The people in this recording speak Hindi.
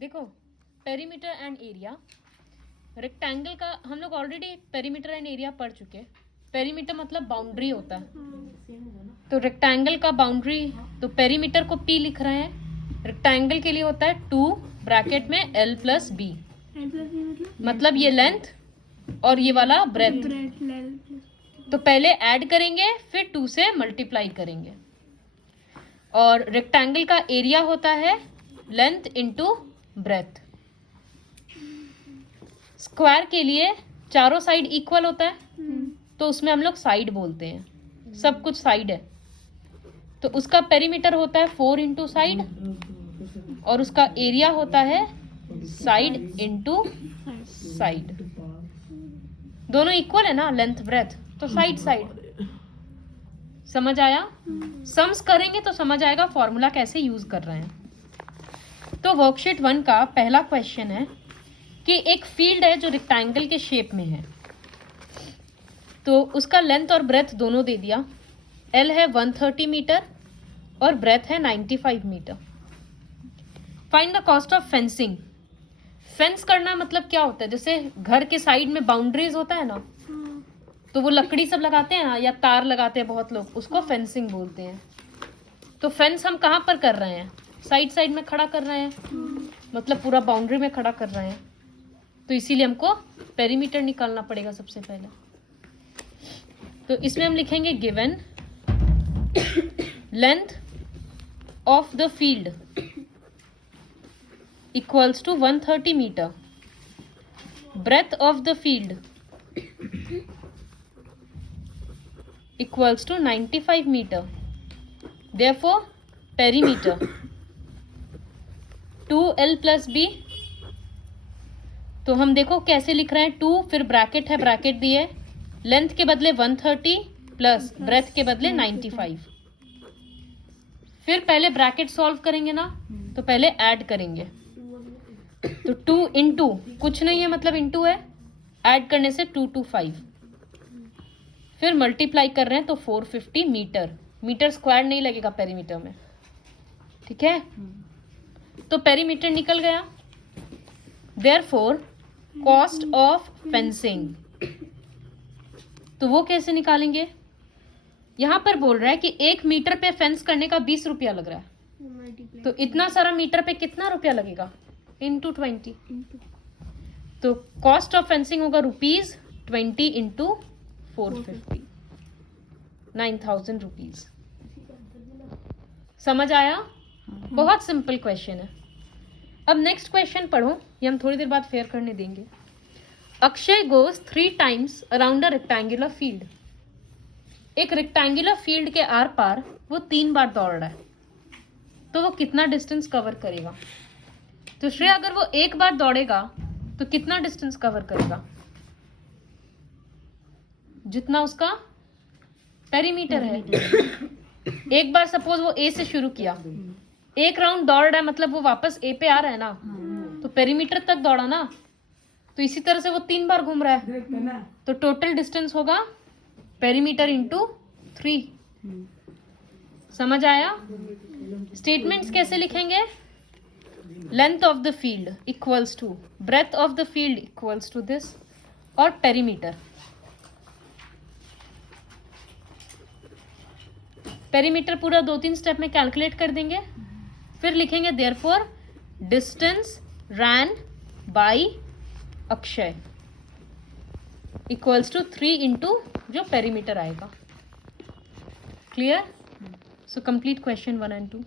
देखो पेरीमीटर एंड एरिया, रेक्टेंगल का हम लोग ऑलरेडी पेरीमीटर एंड एरिया पढ़ चुके हैं। पेरीमीटर मतलब बाउंड्री होता है, तो रेक्टेंगल का बाउंड्री, तो पेरीमीटर को P लिख रहे हैं, रेक्टेंगल के लिए होता है 2 ब्रैकेट में L प्लस B, मतलब ये लेंथ और ये वाला ब्रेथ। तो पहले ऐड करेंगे फिर 2 से मल्टीप्लाई करेंगे। और रेक्टेंगल का एरिया होता है लेंथ इंटू ब्रेथ। स्क्वायर के लिए चारों साइड इक्वल होता है, तो उसमें हम लोग साइड बोलते हैं, सब कुछ साइड है। तो उसका पेरीमीटर होता है 4 इंटू साइड, और उसका एरिया होता है साइड इंटू साइड। दोनों इक्वल है ना, लेंथ ब्रेथ, तो साइड साइड। समझ आया? सम्स करेंगे तो समझ आएगा फॉर्मूला कैसे यूज कर रहे हैं। तो वर्कशीट 1 का पहला क्वेश्चन है कि एक फील्ड है जो रेक्टेंगल के शेप में है, तो उसका लेंथ और ब्रेथ दोनों दे दिया। L है 130 मीटर और ब्रेथ है 95 metre. Find the cost of fencing. Fence करना मतलब क्या होता है, जैसे घर के साइड में बाउंड्रीज होता है ना, तो वो लकड़ी सब लगाते हैं ना, या तार लगाते हैं बहुत लोग, उसको फेंसिंग बोलते हैं। तो फेंस हम कहाँ पर कर रहे हैं, साइड साइड में खड़ा कर रहे हैं, मतलब पूरा बाउंड्री में खड़ा कर रहे हैं, तो इसीलिए हमको पेरीमीटर निकालना पड़ेगा सबसे पहले। तो इसमें हम लिखेंगे given length of the field equals to 130 metre, breadth of the field equals to 95 meter. Therefore, perimeter 2L plus B. तो हम देखो कैसे लिख रहे हैं, 2 फिर ब्रैकेट है, ब्रैकेट दिए, लेंथ के बदले 130 प्लस ब्रेथ के बदले 95। फिर पहले ब्रैकेट सॉल्व करेंगे ना, तो पहले ऐड करेंगे। तो 2 इंटू कुछ नहीं है, मतलब इंटू है, ऐड करने से 2 to 5, फिर मल्टीप्लाई कर रहे हैं तो 450 मीटर। मीटर स्क्वायर नहीं लगेगा पेरीमीटर में, ठीक है? तो पेरीमीटर निकल गया। देयरफॉर कॉस्ट ऑफ फेंसिंग, तो वो कैसे निकालेंगे? यहां पर बोल रहा है कि 1 मीटर पे फेंस करने का 20 रुपया लग रहा है, तो इतना सारा मीटर पे कितना रुपया लगेगा, इंटू 20। तो कॉस्ट ऑफ फेंसिंग होगा ₹20 इंटू 450, 9000 रुपीज। समझ आया? बहुत सिंपल क्वेश्चन है। अब नेक्स्ट क्वेश्चन पढ़ो, ये हम थोड़ी देर बाद फेयर करने देंगे। Akshay goes 3 times around a rectangular field. एक रेक्टेंगुलर फील्ड के आर पार वो 3 बार दौड़ रहा है, तो वो कितना डिस्टेंस कवर करेगा? तो श्रेया, अगर वो 1 बार दौड़ेगा तो कितना डिस्टेंस कवर करेगा? जितना उसका पेरीमीटर है। एक बार सपोज वो ए से शुरू किया, 1 राउंड दौड़ रहा है, मतलब वो वापस ए पे आ रहा है ना, तो पेरीमीटर तक दौड़ा ना, तो इसी तरह से वो 3 बार घूम रहा है, तो टोटल डिस्टेंस होगा पेरीमीटर इंटू 3। समझ आया? स्टेटमेंट्स कैसे लिखेंगे? Length of the field equals to breadth of the field equals to this, और पेरीमीटर। पेरीमीटर पूरा 2-3 स्टेप में कैलकुलेट कर देंगे, फिर लिखेंगे therefore distance ran by Akshay equals to 3 into जो पेरीमीटर आएगा। Clear? So complete question 1 and 2।